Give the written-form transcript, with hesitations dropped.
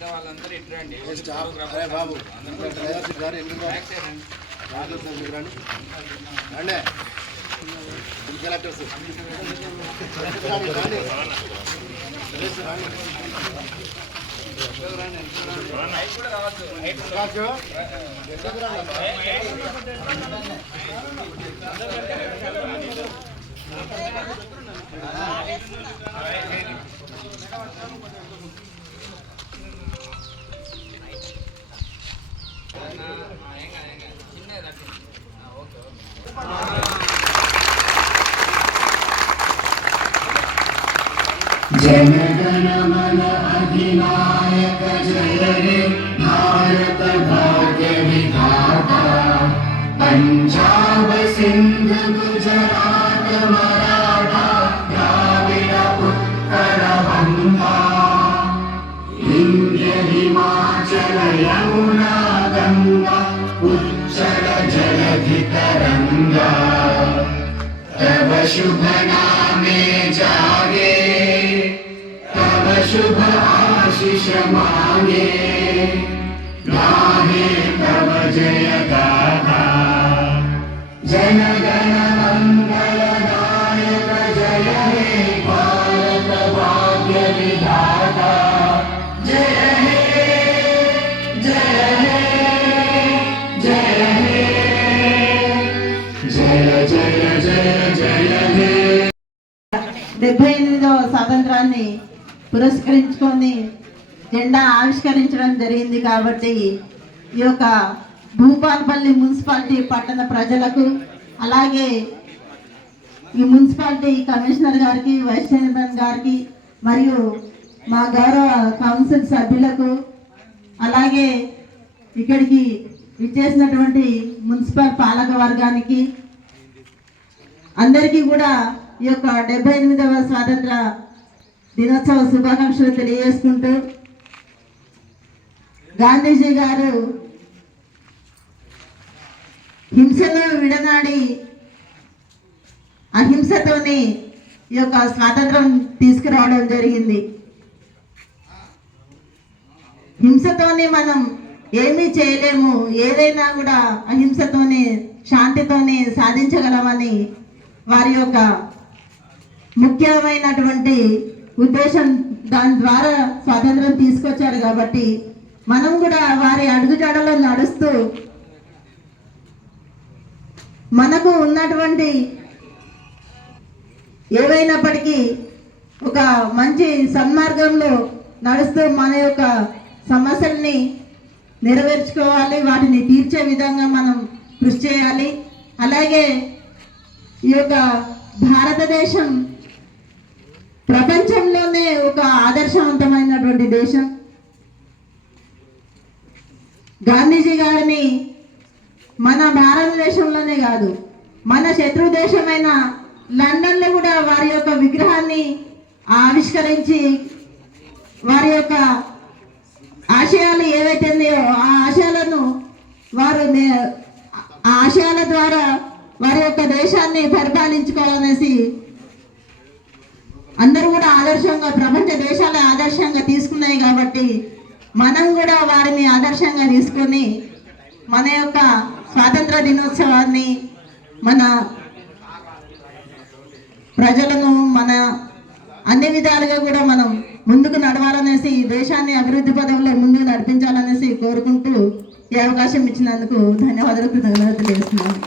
మిగతా వాళ్ళందరూ ఇటు రండి. బాబు కలెక్టర్స్ जनगण मन अधिनायक जय हे भारत भाग्य विधाता पंजाब सिंध गुजरात मराठा द्राविड उत्कल बंगा विंध्य हिमाचल यमुना गंगा उच्चल जलधि तरंगा तव शुभ नामे जागे शुभ आशीष मांगे गाहे तव जय गाथा जन गण मंगल नायक जय हे भारत भाग्य विधाता जय हे जय हे जय हे जय जय जय जय हे 78వ స్వాతంత్రాన్ని పురస్కరించుకొని జెండా ఆవిష్కరించడం జరిగింది. కాబట్టి ఈ యొక్క భూపాలపల్లి మున్సిపాలిటీ పట్టణ ప్రజలకు, అలాగే ఈ మున్సిపాలిటీ కమిషనర్ గారికి, వైస్ చైర్మన్ గారికి, మరియు మా గౌరవ కౌన్సిల్ సభ్యులకు, అలాగే ఇక్కడికి విచ్చేసినటువంటి మున్సిపల్ పాలక వర్గానికి అందరికీ కూడా ఈ యొక్క 78వ స్వాతంత్ర దినోత్సవ శుభాకాంక్షలు తెలియజేసుకుంటూ, గాంధీజీ గారు హింసను విడనాడి అహింసతోని ఈ యొక్క స్వాతంత్రం తీసుకురావడం జరిగింది. హింసతోని మనం ఏమీ చేయలేము, ఏదైనా కూడా అహింసతోనే శాంతితోనే సాధించగలమని వారి యొక్క ముఖ్యమైనటువంటి ఉద్దేశం, దాని ద్వారా స్వాతంత్రం తీసుకొచ్చారు. కాబట్టి మనం కూడా వారి అడుగుజాడలో నడుస్తూ మనకు ఉన్నటువంటి ఏవైనప్పటికీ ఒక మంచి సన్మార్గంలో నడుస్తూ మన యొక్క సమస్యల్ని నెరవేర్చుకోవాలి, వాటిని తీర్చే విధంగా మనం కృషి చేయాలి. అలాగే ఈ యొక్క భారతదేశం ప్రపంచంలోనే ఒక ఆదర్శవంతమైనటువంటి దేశం. గాంధీజీ గారిని మన భారతదేశంలోనే కాదు, మన శత్రు దేశమైన లండన్లో కూడా వారి యొక్క విగ్రహాన్ని ఆవిష్కరించి వారి యొక్క ఆశయాలు ఏవైతే ఉన్నాయో ఆ ఆశయాలను వారు ఆ ఆశయాల ద్వారా వారి యొక్క దేశాన్ని పరిపాలించుకోవాలనేసి అందరూ కూడా ఆదర్శంగా, ప్రపంచ దేశాల ఆదర్శంగా తీసుకున్నాయి. కాబట్టి మనం కూడా వారిని ఆదర్శంగా తీసుకొని మన యొక్క స్వాతంత్ర దినోత్సవాన్ని, మన ప్రజలను, మన అన్ని విధాలుగా కూడా మనం ముందుకు నడవాలనేసి, దేశాన్ని అభివృద్ధి పదంలో ముందుకు నడిపించాలనేసి కోరుకుంటూ ఈ అవకాశం ఇచ్చినందుకు ధన్యవాదాలు, కృతజ్ఞతలు తెలియజేస్తున్నాను.